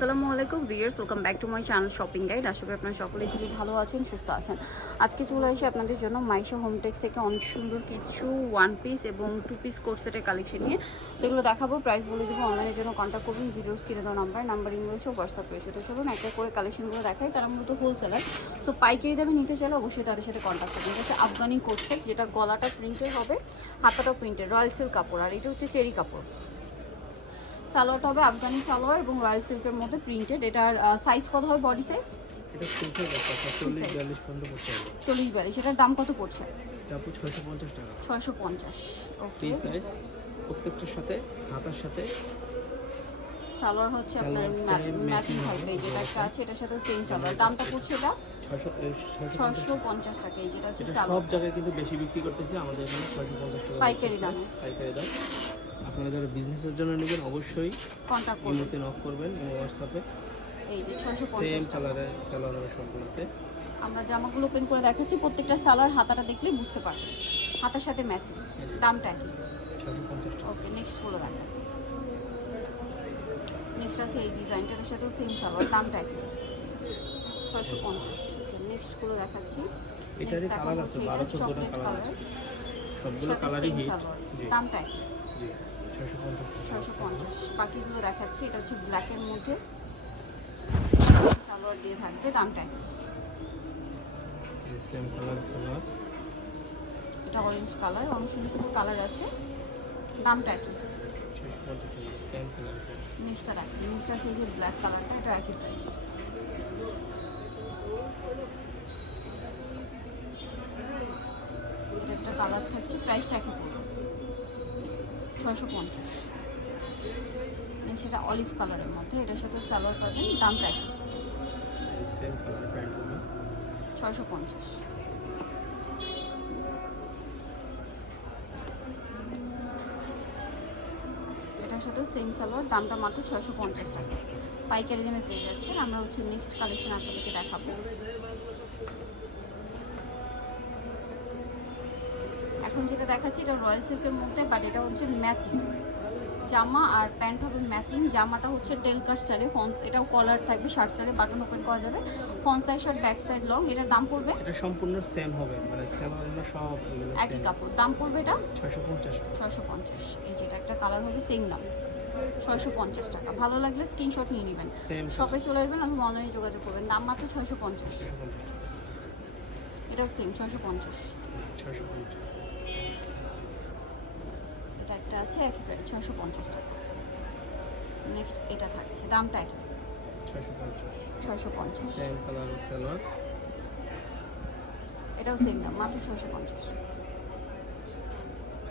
আসসালামু আলাইকুম viewers welcome back to my channel shopping guide আশা করি আপনারা সকলেই খুবই ভালো আছেন, সুস্থ আছেন। আজকে চলে আসি আপনাদের জন্য মাইশা হোমটেক্স থেকে অনেক সুন্দর কিছু ওয়ান পিস এবং টু পিস কোট সেটের কালেকশন নিয়ে। তো এগুলো দেখাবো প্রাইস বলে দেবো অনলাইনের জন্য কন্ট্যাক্ট করুন ভিডিওস কিনে দেওয়া নাম্বার নাম্বারিং রয়েছে হোয়াটসঅ্যাপ রয়েছে তো চলুন একটা করে কালেকশনগুলো দেখাই, তারা মূলত হোলসেলার সো পাইকারি দামে নিতে চাইলে অবশ্যই তাদের সাথে কন্ট্যাক্ট করবেন এটা হচ্ছে আফগানি কোট সেট যেটা গলাটা প্রিন্টের হবে হাতাটা প্রিন্টের রয়্যাল সিল্ক কাপড়। আর এটা হচ্ছে চেরি কাপড়। সালোয়ারটা হবে আফগানি সালোয়ার এবং রয়্যাল সিল্কের মধ্যে প্রিন্টেড এটার সাইজ কত হয় বডি সাইজ চল্লিশ বিয়াল্লিশ হবে। এটার দাম কত পড়ছে? ছয়শো পঞ্চাশ ওকে সাইজ প্রত্যেকটার সাথে হাতার সাথে। সালোয়ার হচ্ছে আপনার ম্যাচিং হবে হবে। যেটা একটা আছে এটার সাথে সেম সালোয়ার। দামটা পড়ছে এটা? ছয়শো পঞ্চাশ টাকা। এই যেটা হচ্ছে সব জায়গায় কিন্তু বেশি বিক্রি করতেছি আমাদের এখানে ছয়শো পঞ্চাশ টাকা পাইকারি দামে। পাইকারি দাম। আপনারা যারা বিজনেসের জন্য নেবেন অবশ্যই কন্ট্যাক্ট করুন। ইমোতে নক করবেন এবং হোয়াটসঅ্যাপে এই যে ছয়শো সেম পঞ্চাশ টাকা। কালারের স্যালার হবে সবগুলোতে। আমরা জামাগুলো ওপেন করে দেখাচ্ছি প্রত্যেকটা সালোয়ার হাতাটা দেখলে বুঝতে পারবেন। হাতার সাথে ম্যাচিং দামটা কি ছয়শো পঞ্চাশ টাকা। ওকে নেক্সটগুলো দেখা। নেক্সট আছে এই ডিজাইনটার সাথেও সেম সালোয়ার দামটা কি ছয়শো পঞ্চাশ। ওকে নেক্সটগুলো দেখাচ্ছি। Next কালার আছে হচ্ছে বারো এটা চোদ্দোটা chocolate কালার আছে। সবগুলো কালারই হিট দামটা কি জি। ছয়শো পঞ্চাশ। বাকিগুলো দেখাচ্ছি এটা হচ্ছে ব্ল্যাকের মধ্যে। সালোয়ার দিয়ে থাকবে দামটা। এটা অরেঞ্জ কালার অনেক সুন্দর সুন্দর কালার আছে। দামটা কি দেখেন নেক্সট আছে এই যে ব্ল্যাক কালারটা এটা একই প্রাইস এটা একটা কালার থাকছে প্রাইসটা একই ছয়শো পঞ্চাশ। নেক্সট এটা অলিভ কালারের মধ্যে এটার সাথে সালোয়ার পাবেন দামটা একই। ছয়শো পঞ্চাশ। এটার সাথেও সেম সালোয়ার দামটা মাত্র ছয়শো পঞ্চাশ টাকা। পাইকারি দামে পেয়ে যাচ্ছেন। আমরা হচ্ছে নেক্সট কালেকশন আপনাদেরকে দেখাবো। এখন যেটা দেখাচ্ছি এটা রয়্যাল সিল্কের মধ্যে বাট এটা হচ্ছে ম্যাচিং জামা আর প্যান্ট হবে ম্যাচিং জামাটা হচ্ছে টেলকার স্টাইলে ফন্স এটাও কলার থাকবে শার্ট স্টাইলে বাটন ওপেন করা যাবে। Front side shirt back side long এটার দাম পড়বে এটা সম্পূর্ণ সেম হবে মানে সেলোয়ারগুলো সব একই কাপড়। দাম পড়বে এটা 650 650 এই যেটা একটা কালার হবে সেম দাম। 650 টাকা। ভালো লাগলে স্ক্রিনশট নিয়ে নেবেন। শপে চলে আসবেন অথবা অনলাইনে যোগাযোগ করবেন। দাম মাত্র 650 এটা সেম 650 650 থাকছে একই প্রায় ছয়শো পঞ্চাশ টাকা। নেক্সট এটা থাকছে। দামটা একই। ছয়শো পঞ্চাশ। এটাও সেম দাম মাত্র ছয়শো পঞ্চাশ।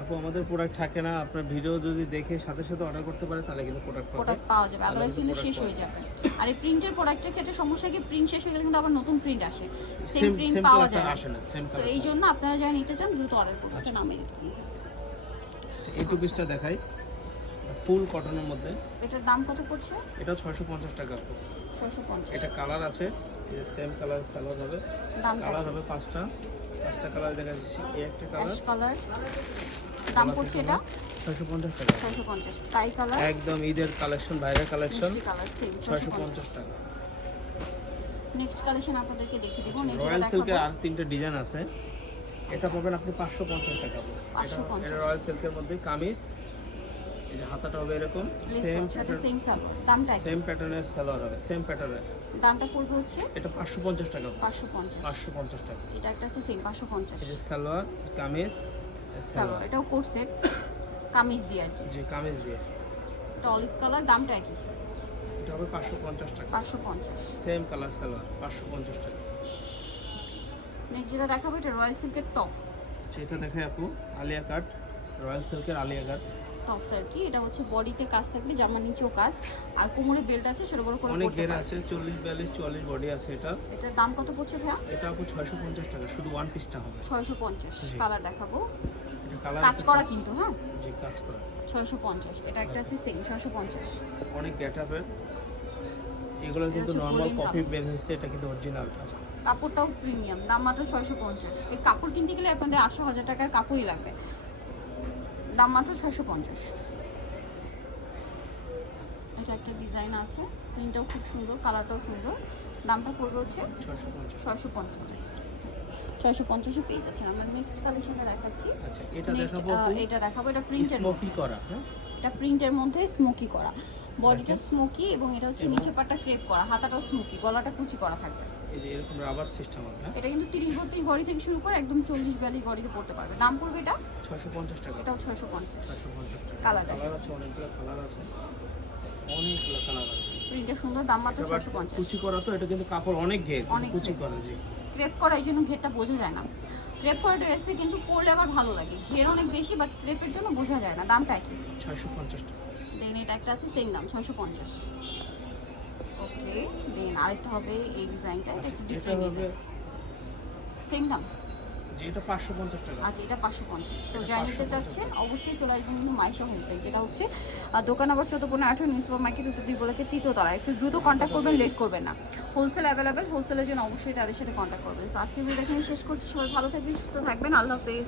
আপু আমাদের প্রোডাক্ট থাকে না। আপনার ভিডিও যদি দেখে সাথে সাথে অর্ডার করতে পারে তাহলে কিন্তু প্রোডাক্ট প্রোডাক্ট পাওয়া যাবে। আদারওয়াইজ কিন্তু শেষ হয়ে যাবে। আর এই প্রিন্টের প্রোডাক্টের ক্ষেত্রে সমস্যা কি? প্রিন্ট শেষ হয়ে গেলে কিন্তু আবার নতুন প্রিন্ট আসে। সেম প্রিন্ট পাওয়া যায় না। সো এই জন্য আপনারা যারা নিতে চান দ্রুত অর্ডার করুন। আচ্ছা। নামিয়ে দিতে এই টু পিসটা দেখাই। ফুল কটনের মধ্যে। এটার দাম কত পড়ছে? এটা ছয়শো পঞ্চাশ টাকা। আপু ছয়শো পঞ্চাশ। এটা কালার আছে। এই যে সেম কালার সালোয়ার হবে। দাম কালার হবে পাঁচটা। পাঁচটা কালার দেখা যাচ্ছে। এই একটা কালার। কালার। দাম পড়ছে এটা? ছয়শো পঞ্চাশ টাকা। ছয়শো পঞ্চাশ। Sky colour? একদম ঈদের কালেকশন বাইরের কালেকশন কালার সেম ছয়শো ছয়শো পঞ্চাশ পঞ্চাশ টাকা। নেক্সট কালেকশন আপনাদেরকে দেখিয়ে দিব। নেক্সট রয়্যাল সিল্কের আর তিনটা ডিজাইন আছে। এটা পাবেন আপনি পাঁচশো পঞ্চাশ টাকা। 550 এটা রয়্যাল সিল্কের মধ্যে কামিজ। এই যে হাতাটা হবে এরকম। সেম সাথে সেম সালোয়ার। দামটা সেম প্যাটার্নের সালোয়ার হবে সেম প্যাটার্নের দামটা পড়বে হচ্ছে? এটা পাঁচশো পঞ্চাশ টাকা পাঁচশো পঞ্চাশ। পাঁচশো পঞ্চাশ টাকা। এটা একটা আছে সেম এই যে সালোয়ার কামিজ সালোয়ার এটাও কামিজ দিয়ে আর কি। যে কামিজ দিয়ে। এটা অলিভ কালার দামটা কি এটা হবে পাঁচশো পঞ্চাশ টাকা। পাঁচশো পঞ্চাশ। সেম কালার সালোয়ার পাঁচশো পঞ্চাশ টাকা। নেক্সট যেটা দেখাবো এটা রয়্যাল সিল্কের টপস সেটা দেখে আপু আলিয়া কাট রয়্যাল সিল্কের আলিয়া কাট টপস আর কি এটা হচ্ছে বডিতে কাজ থাকবে জামার নিচেও কাজ। আর কোমরে বেল্ট আছে ছোট বড় করে অনেক ঘের আছে চল্লিশ বিয়াল্লিশ চুয়াল্লিশ বডি আছে এটা। এটার দাম কত পড়ছে ভাইয়া? এটা আপু ছয়শো পঞ্চাশ টাকা শুধু ওয়ান পিসটা হবে। ছয়শো পঞ্চাশ জি। কালার দেখাবো। এটা কালার কাজ করা কিন্তু হ্যাঁ? জি কাজ করা। ছয়শো পঞ্চাশ এটা একটা আছে সেম ছয়শো পঞ্চাশ। অনেক গেট আপের এগুলো কিন্তু হচ্ছে নর্মাল কপি বের হয়েছে এটা কিন্তু অরিজিনালটা কাপড়টাও প্রিমিয়াম দাম মাত্র ছয়শো পঞ্চাশ। এই কাপড় কিনতে গেলে আপনাদের আটশো হাজার টাকার কাপড়ই লাগবে। দাম মাত্র ছয়শো পঞ্চাশ। এটা একটা ডিজাইন আছে প্রিন্টটাও খুব সুন্দর কালারটাও সুন্দর। দামটা পড়বে হচ্ছে ছয়শো পঞ্চাশ। টাকা। ছয়শো পঞ্চাশে পেয়ে যাচ্ছেন। আমরা নেক্সট কালেকশনে দেখাচ্ছি। আচ্ছা এটা দেখাবো এটা দেখাবো। এটা প্রিন্টের স্মোকি করা হ্যাঁ? এটা প্রিন্টের মধ্যে স্মোকি করা। বডিটা স্মোকি এবং এটা হচ্ছে নিচে পাটটা ক্রেপ করা। হাতাটাও স্মোকি গলাটা কুচি করা থাকবে। এই যে এরকম রাবার সিস্টেম আছে হ্যাঁ? এটা কিন্তু থেকে শুরু করে একদম পড়তে পারবে। দাম পড়বে এটা? টাকা। এটাও টাকা। কালার কালার আছে অনেকগুলো কালার আছে। অনেকগুলো কালার আছে। প্রিন্টের সুন্দর দাম মাত্র আবার ছয়শো পঞ্চাশ। কুচি করা তো এটা কিন্তু কাপড় অনেক ঘের অনেক কুচি করা জি। ক্রেপ করা এই জন্য ঘেরটা বোঝা যায় না। ক্রেপ করা ড্রেসে কিন্তু পরলে আবার ভালো লাগে। ঘের অনেক বেশি বাট ক্রেপের জন্য বোঝা যায় না। দামটা একই। ছয়শো পঞ্চাশ টাকা। দেন এটা একটা আছে সেম দাম ছয়শো পঞ্চাশ। ওকে দেন আরেকটা হবে এই ডিজাইনটা এটা একটু ডিফারেন্ট ডিজাইন সেম দাম? আচ্ছা এটা পাঁচশো পঞ্চাশ। তো এটা নিতে চাচ্ছেন অবশ্যই চলে আসবেন কিন্তু মাইশা হোমটেক যেটা হচ্ছে দোকান আবার চোদ্দ পনেরো আঠারো নিউজ সুপার মার্কেট উত্তর দিকবলাকে তৃতীয়তলা একটু দ্রুত কন্ট্যাক্ট করবেন লেট করবেন না। হোলসেল অ্যাভেলেবেল হোলসেলের জন্য অবশ্যই তাদের সাথে কন্ট্যাক্ট করবেন। তো আজকে ভিডিও এখানে শেষ করছি। সবাই ভালো থাকবেন সুস্থ থাকবেন। আল্লাহ হাফেজ।